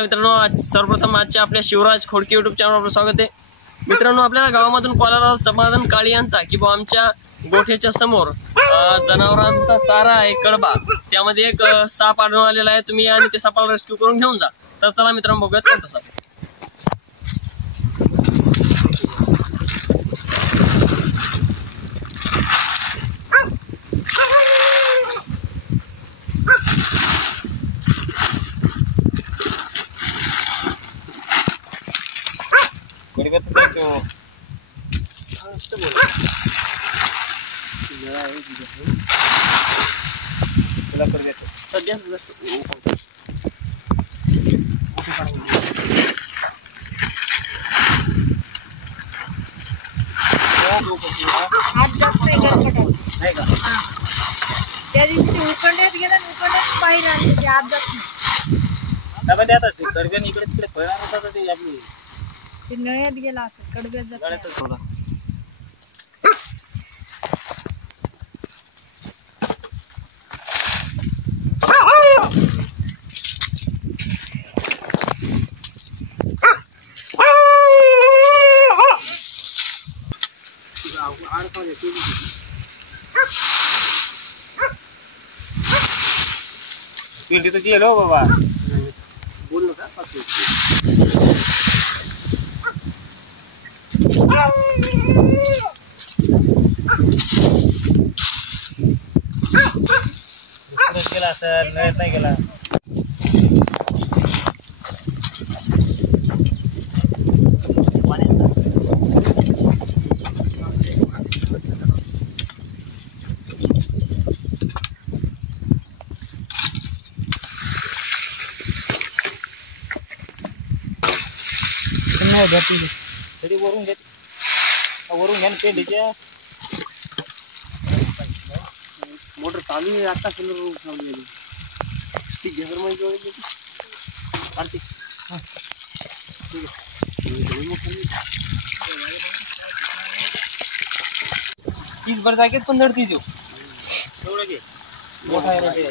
मित्रांनो सर्वप्रथम आजच्या आपल्या शिवराज खोडके युट्यूब चॅनलवर स्वागत आहे। मित्रांनो आपल्याला गावामधून कॉल आला समाधान काळे यांचा की बुवा आमच्या गोठ्याच्या समोर जनावरांचा चारा आहे कडबा, त्यामध्ये एक साप आढळून आलेला आहे, तुम्ही आणि ते सापाला रेस्क्यू करून घेऊन जा। तर चला मित्रांनो बघूयात कोणता साप। सध्या त्या दिवशी उकंड्यात गेला, उकंड्यात बाहेर आले ते कडब्यान इकडे तिकडे फळा होता ते आपली ते नळ्यात गेला असं कडब्यात जात पिंडी तो गेलो बाबा बोललो का गेला सर नळ्यात नाही गेला। वरून घेत वरून घ्या पेंडीच्या मोटर चालू आहे आता कलर ठेवलेली ती घेर मध्ये कार्तिक तीस भर जागेत पण लढती देऊ एवढं घे मोठा आहे।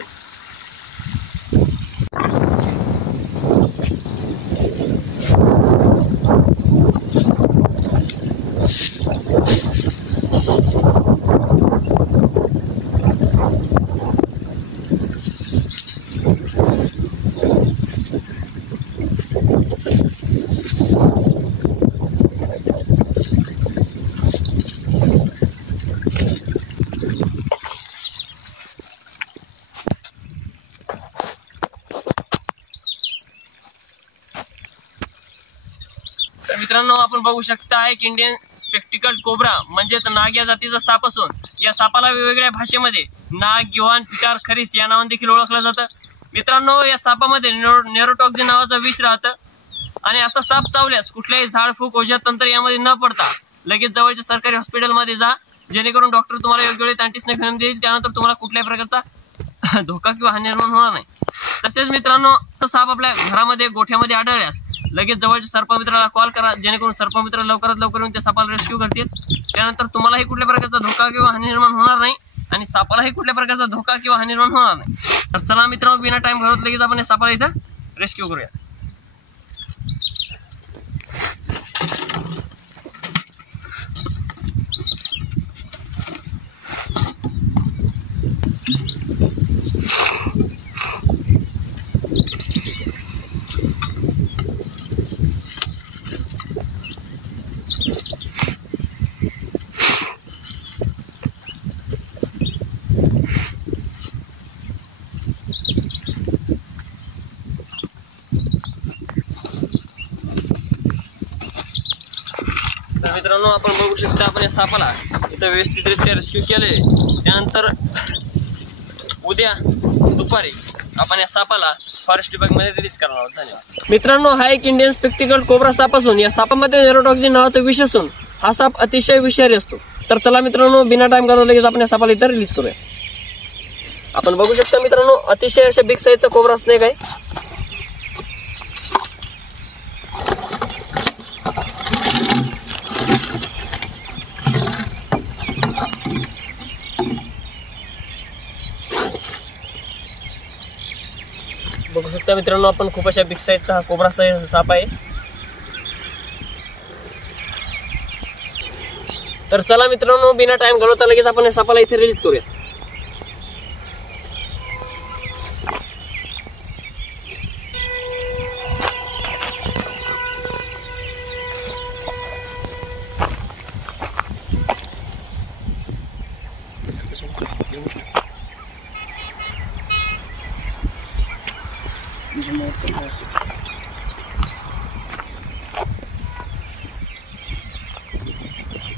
मित्रांनो आपण बघू शकता एक इंडियन स्पेक्टिकल कोब्रा म्हणजेच नाग या जातीचा साप असून या सापाला वेगवेगळ्या भाषेमध्ये नाग, गिवान, पिटार, खरीस या नावाने देखील ओळखलं जातं। मित्रांनो या सापामध्ये नेरोटॉक्सिन नावाचा विष राहतं आणि असा साप चावल्यास कुठल्याही झाडफूक औषध तंत्र यामध्ये न पडता लगेच जवळच्या सरकारी हॉस्पिटलमध्ये जा, जेणेकरून डॉक्टर तुम्हाला योग्य वेळी अँटीस्नेक व्हेनम देईल, त्यानंतर तुम्हाला कुठल्याही प्रकारचा धोका किंवा हानी निर्माण होणार नाही। तसेच मित्रांनो तो साप आपल्या घरामध्ये गोठ्यामध्ये आढळल्यास लगेच जवळच्या सर्पमित्राला कॉल करा, जेणेकरून सर्पमित्र लवकरात लवकर येऊन त्या सापाला रेस्क्यू करतील, त्यानंतर तुम्हालाही कुठल्या प्रकारचा धोका किंवा हानी निर्माण होणार नाही आणि सापालाही कुठल्या प्रकारचा धोका किंवा हानी निर्माण होणार नाही। तर चला मित्रांनो बिना टाइम घालवता लगेच आपण या सापाला इथं रेस्क्यू करूया। तर मित्रांनो आपण बघू शकता आपण या सापाला इथं व्यवस्थितरित्या रेस्क्यू केले, त्यानंतर उद्या दुपारी आपण या सापाला फॉरेस्ट विभागमध्ये रिलीज करणार आहोत। धन्यवाद। मित्रांनो हा एक इंडियन स्पेक्टिकल कोब्रा साप असून या सापामध्ये नेरोटॉक्सिन नावाचा विष असून हा साप अतिशय विषारी असतो। तर चला मित्रांनो बिना टाइम घालवता लगेच आपण या सापाला इथं रिलीज करूया। आपण बघू शकता मित्रांनो अतिशय अशा बिग साईजचा कोब्रा स्नेक आहे। बघू शकता मित्रांनो आपण खूप अशा बिग साईजचा हा कोब्रा साप आहे. तर चला मित्रांनो बिना टाइम घालवता लगेच आपण या सापाला इथे रिलीज करूया.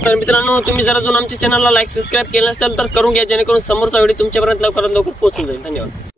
तर मित्रांनो तुम्ही जर अजून आमच्या चॅनलला लाईक सबस्क्राईब केलं नसेल तर करून घ्या जेणेकरून समोरचा व्हिडिओ तुमच्यापर्यंत लवकरात लवकर पोहोचून जाईल. धन्यवाद.